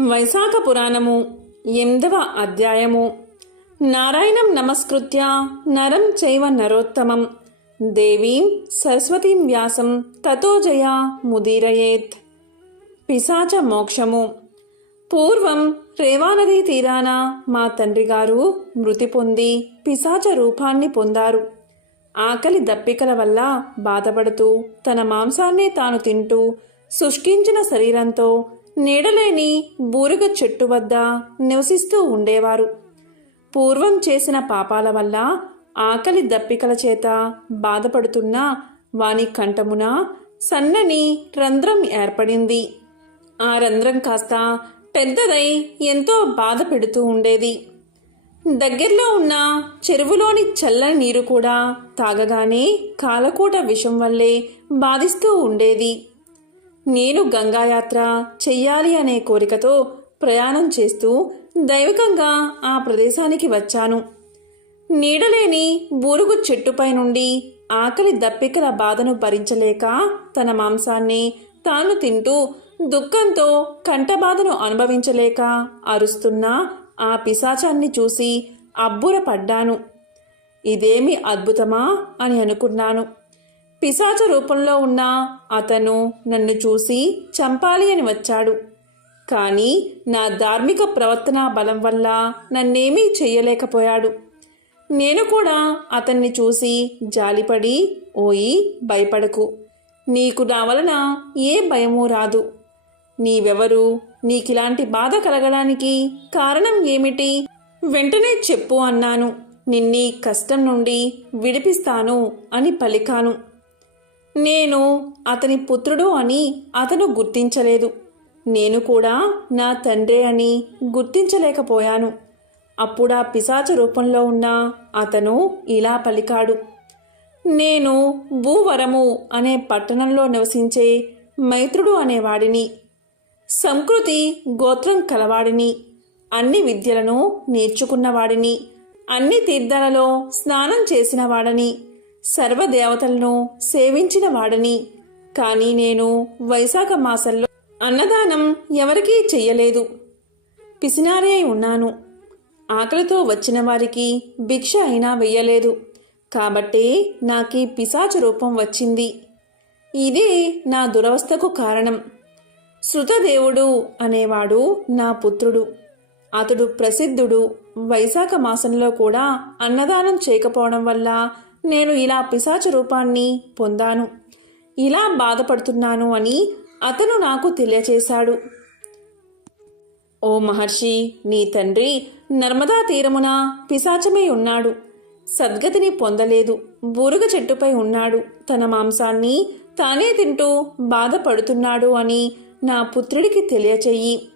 వైశాఖ పురాణము ఎనిమిదవ అధ్యాయము. నారాయణం నమస్కృత్య నరం చైవ నరోత్తమం. దేవీం సరస్వతీం వ్యాసం తతోజయ ముదీరయేత్. పిశాచ మోక్షము. పూర్వం రేవానదీ తీరాన మా తండ్రి గారు మృతి పొంది పిశాచ రూపాన్ని పొందారు. ఆకలి దప్పికల వల్ల బాధపడుతూ తన మాంసాన్నే తాను తింటూ శుష్కించిన శరీరంతో నీడలేని బూరుగ చెట్టు వద్ద నివసిస్తూ ఉండేవారు. పూర్వం చేసిన పాపాల వల్ల ఆకలి దప్పికల చేత బాధపడుతున్న వాని కంఠమున సన్నని రంధ్రం ఏర్పడింది. ఆ రంధ్రం కాస్త పెద్దదై ఎంతో బాధ పెడుతూ ఉండేది. దగ్గరలో ఉన్న చెరువులోని చల్లని నీరు కూడా తాగగానే కాలకూట విషం వల్లే బాధిస్తూ ఉండేది. నేను గంగాయాత్ర చెయ్యాలి అనే కోరికతో ప్రయాణం చేస్తూ దైవికంగా ఆ ప్రదేశానికి వచ్చాను. నీడలేని బూరుగు చెట్టుపై నుండి ఆకలి దప్పికల బాధను భరించలేక తన మాంసాన్ని తాను తింటూ దుఃఖంతో కంటబాధను అనుభవించలేక అరుస్తున్న ఆ పిశాచాన్ని చూసి అబ్బురపడ్డాను. ఇదేమి అద్భుతమా అని అనుకున్నాను. పిశాచ రూపంలో ఉన్న అతను నన్ను చూసి చంపాలి అని వచ్చాడు. కానీ నా ధార్మిక ప్రవర్తన బలం వల్ల నన్నేమీ చేయలేకపోయాడు నేను కూడా అతన్ని చూసి జాలిపడి ఓయి భయపడకు. నీకు నా వలన ఏ భయమూ రాదు. నీవెవరు? నీకిలాంటి బాధ కలగడానికి కారణం ఏమిటి? వెంటనే చెప్పు అన్నాను. నిన్నీ కష్టం నుండి విడిపిస్తాను అని పలికాను. నేను అతని పుత్రుడు అని అతను గుర్తించలేదు. నేను కూడా నా తండ్రే అని గుర్తించలేకపోయాను. అప్పుడా పిశాచ రూపంలో ఉన్న అతను ఇలా పలికాడు. నేను భూవరము అనే పట్టణంలో నివసించే మైత్రుడు అనేవాడిని. సంకృతి గోత్రం కలవాడిని. అన్ని విద్యలను నేర్చుకున్నవాడిని. అన్ని తీర్థాలలో స్నానం చేసినవాడని. సర్వదేవతలను సేవించిన వాడని కానీ నేను వైశాఖ మాసంలో అన్నదానం ఎవరికీ చెయ్యలేదు. పిసినారే ఉన్నాను. ఆకలితో వచ్చిన వారికి భిక్ష అయినా వెయ్యలేదు. కాబట్టే నాకీ పిశాచ రూపం వచ్చింది. ఇదే నా దురవస్థకు కారణం. శృతదేవుడు అనేవాడు నా పుత్రుడు. అతడు ప్రసిద్ధుడు. వైశాఖ మాసంలో కూడా అన్నదానం చేయకపోవడం వల్ల నేను ఇలా పిశాచ రూపాన్ని పొందాను. ఇలా బాధపడుతున్నాను అని అతను నాకు తెలియచేశాడు. ఓ మహర్షి నీ తండ్రి నర్మదా తీరమున పిశాచమై ఉన్నాడు. సద్గతిని పొందలేదు. బూరుగ చెట్టుపై ఉన్నాడు. తన మాంసాన్ని తానే తింటూ బాధపడుతున్నాడు అని నా పుత్రుడికి తెలియచేయి.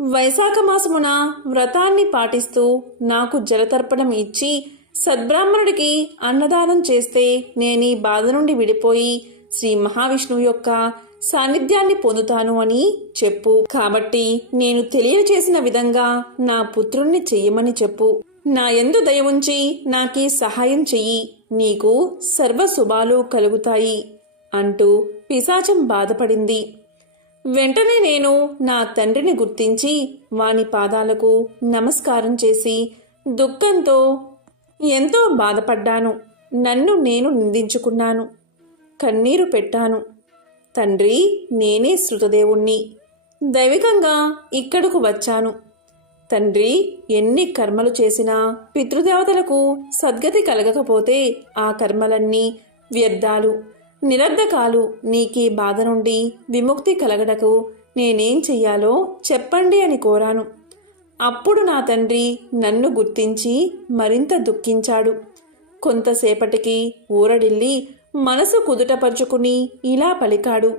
వైశాఖ మాసమున వ్రతాన్ని పాటిస్తూ నాకు జలతర్పణం ఇచ్చి సద్బ్రాహ్మణుడికి అన్నదానం చేస్తే నేను ఈ బాధ నుండి విడిపోయి శ్రీ మహావిష్ణువు యొక్క సాన్నిధ్యాన్ని పొందుతాను అని చెప్పు. కాబట్టి నేను తెలియచేసిన విధంగా నా పుత్రుణ్ణి చెయ్యమని చెప్పు. నా ఎందు దయ ఉంచి నాకీ సహాయం చెయ్యి. నీకు సర్వ శుభాలు కలుగుతాయి అంటూ పిశాచం బాధపడింది. వెంటనే నేను నా తండ్రిని గుర్తించి వాని పాదాలకు నమస్కారం చేసి దుఃఖంతో ఎంతో బాధపడ్డాను. నన్ను నేను నిందించుకున్నాను. కన్నీరు పెట్టాను. తండ్రి నేనే శృతదేవుణ్ణి. దైవికంగా ఇక్కడకు వచ్చాను. తండ్రి ఎన్ని కర్మలు చేసినా పితృదేవతలకు సద్గతి కలగకపోతే ఆ కర్మలన్నీ వ్యర్థాలు. నిరర్ధకాలు నీకీ బాధ నుండి విముక్తి కలగడకు నేనేం చెయ్యాలో చెప్పండి అని కోరాను. అప్పుడు నా తండ్రి నన్ను గుర్తించి మరింత దుఃఖించాడు. కొంతసేపటికి ఊరడిల్లి మనసు కుదుటపరుచుకుని ఇలా పలికాడు.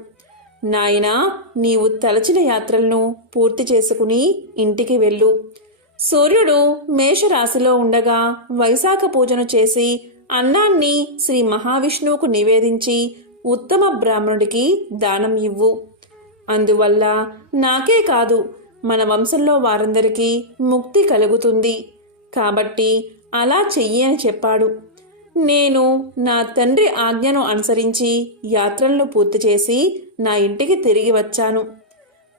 నాయనా నీవు తలచిన యాత్రలను పూర్తి చేసుకుని ఇంటికి వెళ్ళు. సూర్యుడు మేషరాశిలో ఉండగా వైశాఖ పూజను చేసి అన్నాన్ని శ్రీ మహావిష్ణువుకు నివేదించి ఉత్తమ బ్రాహ్మణుడికి దానం ఇవ్వు. అందువల్ల నాకే కాదు మన వంశంలో వారందరికీ ముక్తి కలుగుతుంది. కాబట్టి అలా చెయ్యి అని చెప్పాడు. నేను నా తండ్రి ఆజ్ఞను అనుసరించి యాత్రలను పూర్తి చేసి నా ఇంటికి తిరిగి వచ్చాను.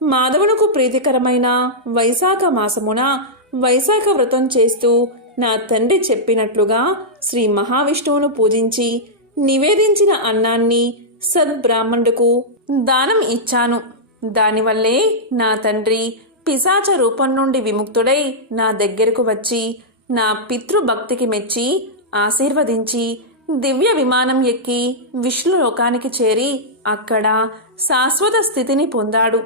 మాధవునకు ప్రీతికరమైన వైశాఖ మాసమున వైశాఖ వ్రతం చేస్తూ నా తండ్రి చెప్పినట్లుగా శ్రీ మహావిష్ణువును పూజించి నివేదించిన అన్నాన్ని సద్బ్రాహ్మణుడుకు దానం ఇచ్చాను. దానివల్లే నా తండ్రి పిశాచ రూపం నుండి విముక్తుడై నా దగ్గరకు వచ్చి నా పితృభక్తికి మెచ్చి ఆశీర్వదించి దివ్య విమానం ఎక్కి విష్ణులోకానికి చేరి అక్కడ శాశ్వత స్థితిని పొందాడు.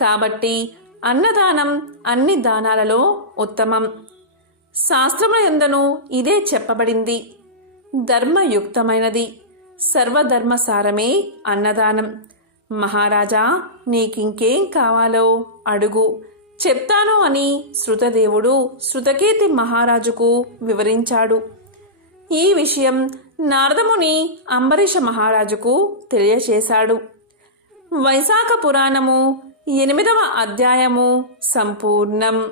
కాబట్టి అన్నదానం అన్ని దానాలలో ఉత్తమం. శాస్త్రములందనూ ఇదే చెప్పబడింది. ధర్మయుక్తమైనది. సర్వధర్మసారమే అన్నదానం. మహారాజా నీకింకేం కావాలో అడుగు. చెప్తాను అని శృతదేవుడు శృతకీర్తి మహారాజుకు వివరించాడు. ఈ విషయం నారదముని అంబరీష మహారాజుకు తెలియచేశాడు. వైశాఖ పురాణము ఎనిమిదవ అధ్యాయము సంపూర్ణం.